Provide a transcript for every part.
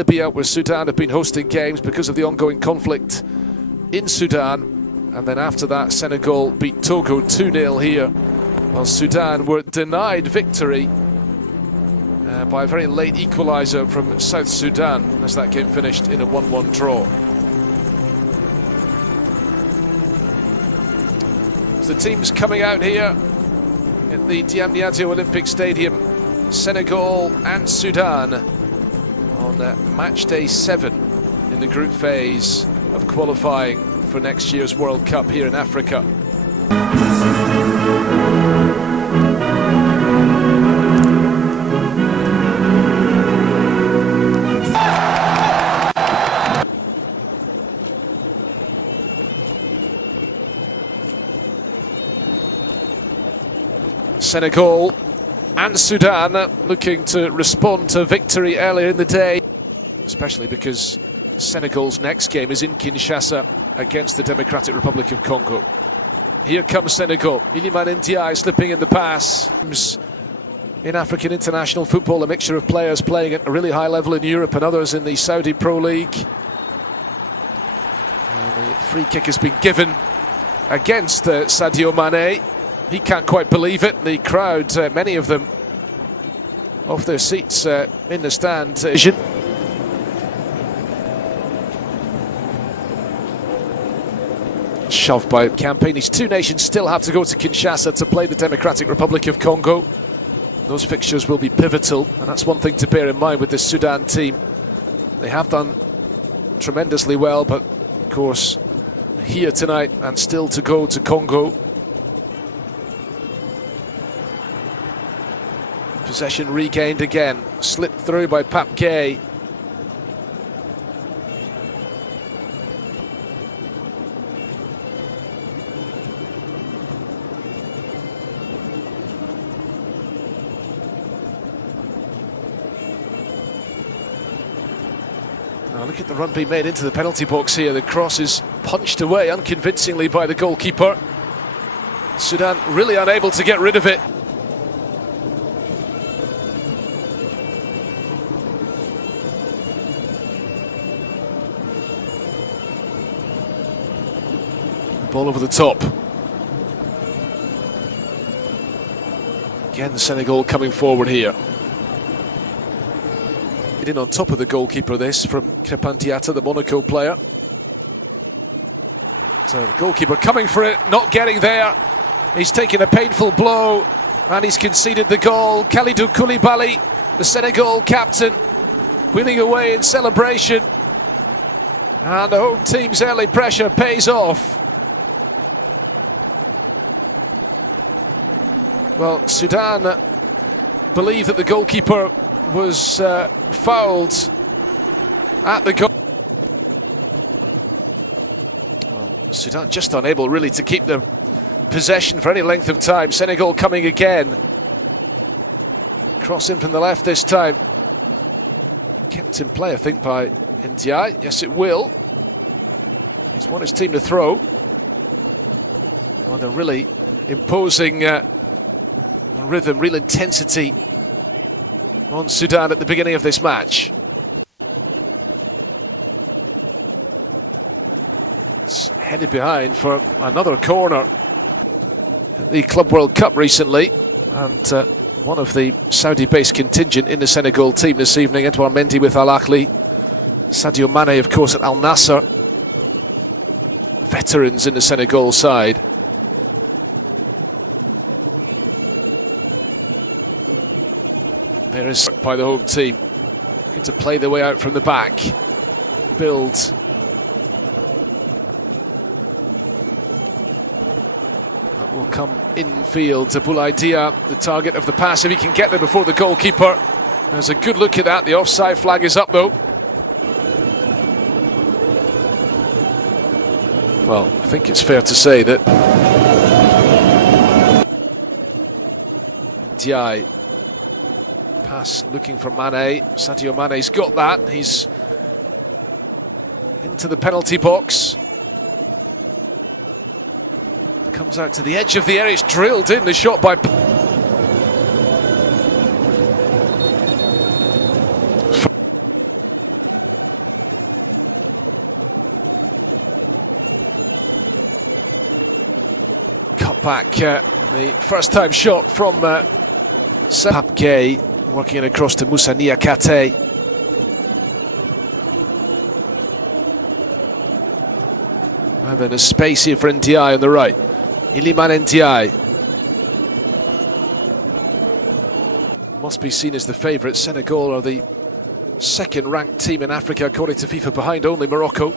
Libya, where Sudan have been hosting games because of the ongoing conflict in Sudan. And then after that, Senegal beat Togo 2-0 here, while Sudan were denied victory by a very late equaliser from South Sudan, as that game finished in a 1-1 draw. So the teams coming out here at the Diamniadio Olympic Stadium, Senegal and Sudan, on match day 7 in the group phase of qualifying for next year's World Cup here in Africa. Senegal and Sudan looking to respond to victory earlier in the day, especially because Senegal's next game is in Kinshasa against the Democratic Republic of Congo. Here comes Senegal. Iliman Ndiaye slipping in the pass. In African international football, a mixture of players playing at a really high level in Europe and others in the Saudi Pro League. And the free kick has been given against Sadio Mané. He can't quite believe it. The crowd, many of them off their seats in the stand. Shoved by campaign. These two nations still have to go to Kinshasa to play the Democratic Republic of Congo. Those fixtures will be pivotal, and that's one thing to bear in mind with this Sudan team. They have done tremendously well, but of course here tonight and still to go to Congo. Possession regained again, slipped through by Pape Gueye. Now look at the run being made into the penalty box here. The cross is punched away unconvincingly by the goalkeeper. Sudan really unable to get rid of it. Ball over the top. Again, the Senegal coming forward here. In on top of the goalkeeper, this from Crépin Diatta, the Monaco player. So the goalkeeper coming for it, not getting there. He's taken a painful blow and he's conceded the goal. Kalidou Koulibaly, the Senegal captain, wheeling away in celebration. And the home team's early pressure pays off. Well, Sudan believe that the goalkeeper was fouled at the goal. Well, Sudan just unable really to keep the possession for any length of time. Senegal coming again. Cross in from the left this time. Kept in play, I think, by Ndiaye. Yes, it will. He's won his team to throw. Well, they're really imposing rhythm, real intensity on Sudan at the beginning of this match. It's headed behind for another corner at the Club World Cup recently, and one of the Saudi-based contingent in the Senegal team this evening, Edouard Mendy with Al Ahly, Sadio Mané, of course, at Al Nassr. Veterans in the Senegal side. There is by the home team, looking to play their way out from the back. Build. That will come infield to Boulaïdia, the target of the pass, if he can get there before the goalkeeper. There's a good look at that. The offside flag is up though. Well, I think it's fair to say that Ndiaye. Pass looking for Mané. Sadio Mané's got that. He's into the penalty box. Comes out to the edge of the area. It's drilled in. The shot by... Back the first time shot from Pap Gay, working it across to Moussa Niakate. And then a space here for Ndiaye on the right. Iliman Ndiaye. Must be seen as the favourite. Senegal are the second-ranked team in Africa according to FIFA, behind only Morocco.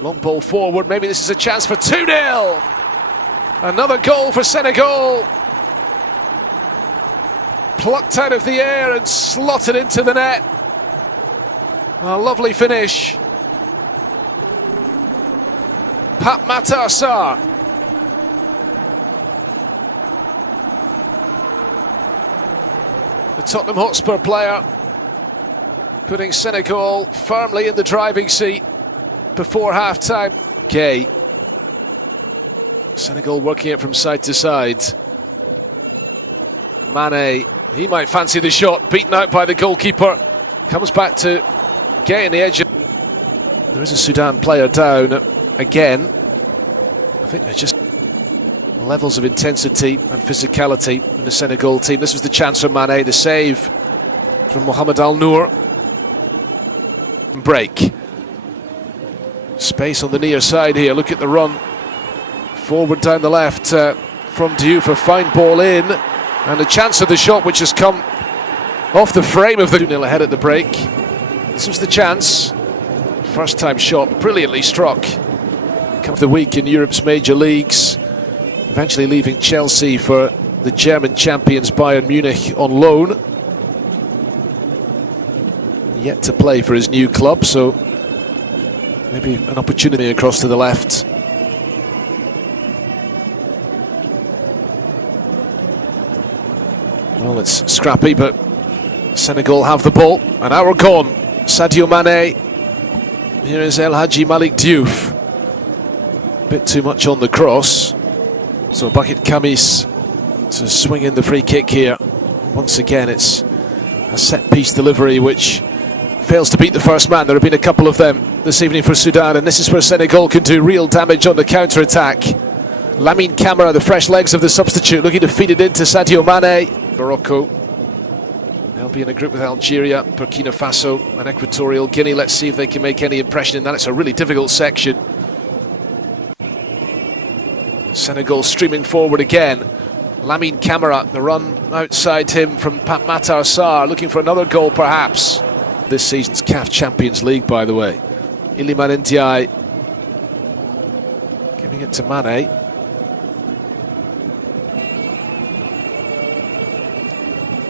Long ball forward, maybe this is a chance for 2-0. Another goal for Senegal. Plucked out of the air and slotted into the net. A lovely finish. Pape Matar Sarr. The Tottenham Hotspur player putting Senegal firmly in the driving seat before half-time. Gay. Senegal working it from side to side. Mane, he might fancy the shot, beaten out by the goalkeeper. Comes back to Gay on the edge. There is a Sudan player down again. I think they're just levels of intensity and physicality in the Senegal team. This was the chance for Mane, the save from Mohamed Al Noor. Break. Space on the near side here. Look at the run forward down the left from Diouf. A fine ball in, and a chance of the shot which has come off the frame of the 2-0 ahead at the break. This was the chance. First time shot, brilliantly struck. Come of the week in Europe's major leagues. Eventually leaving Chelsea for the German champions Bayern Munich on loan. Yet to play for his new club, so maybe an opportunity across to the left. Well, it's scrappy, but Senegal have the ball. An hour gone. Sadio Mané. Here is El Hadji Malick Diouf. Bit too much on the cross. So Bucket Kamis to swing in the free kick here. Once again, it's a set-piece delivery which fails to beat the first man. There have been a couple of them this evening for Sudan, and this is where Senegal can do real damage on the counter-attack. Lamine Camara, the fresh legs of the substitute, looking to feed it into Sadio Mané. Morocco. They'll be in a group with Algeria, Burkina Faso and Equatorial Guinea. Let's see if they can make any impression in that. It's a really difficult section. Senegal streaming forward again. Lamine Camara, the run outside him from Pape Matar Sarr, looking for another goal perhaps. This season's CAF Champions League, by the way. Iliman Ndiaye giving it to Mane.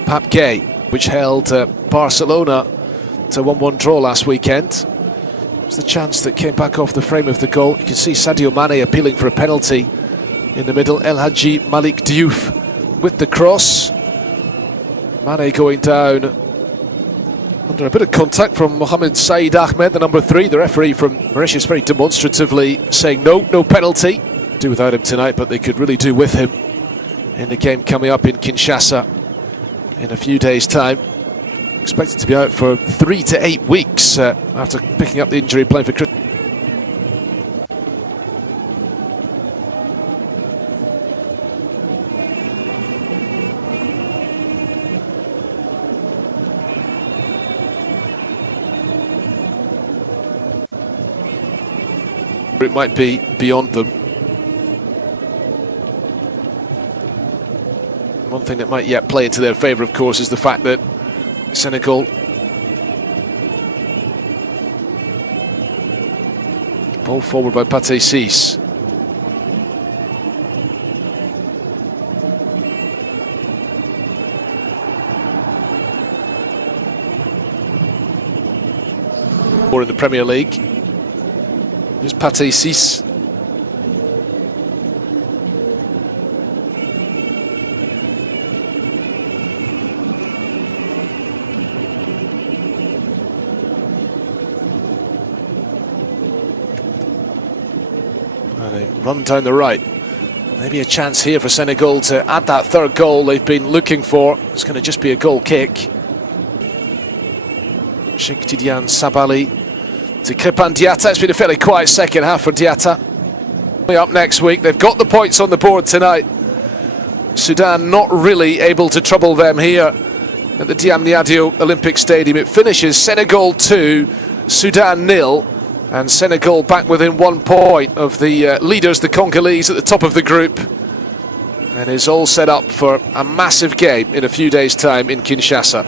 Pape Gay, which held Barcelona to 1-1 draw last weekend. It was the chance that came back off the frame of the goal. You can see Sadio Mané appealing for a penalty in the middle. El Hadji Malick Diouf with the cross. Mane going down under a bit of contact from Mohamed Said Ahmed, the number 3. The referee from Mauritius very demonstratively saying no penalty. Do without him tonight, but they could really do with him in the game coming up in Kinshasa in a few days' time. Expected to be out for 3 to 8 weeks after picking up the injury playing for Christmas. It might be beyond them. One thing that might yet play into their favour, of course, is the fact that Senegal ball forward by Pathé Ciss. Or in the Premier League. Here's Pathé Ciss. And a run down the right. Maybe a chance here for Senegal to add that third goal they've been looking for. It's going to just be a goal kick. Cheikh Tidiane Sabali to Crépin Diatta. It's been a fairly quiet second half for Diatta. Up next week, they've got the points on the board tonight. Sudan not really able to trouble them here at the Diamniadio Olympic Stadium. It finishes Senegal 2, Sudan 0, and Senegal back within 1 point of the leaders, the Congolese, at the top of the group, and is all set up for a massive game in a few days' time in Kinshasa.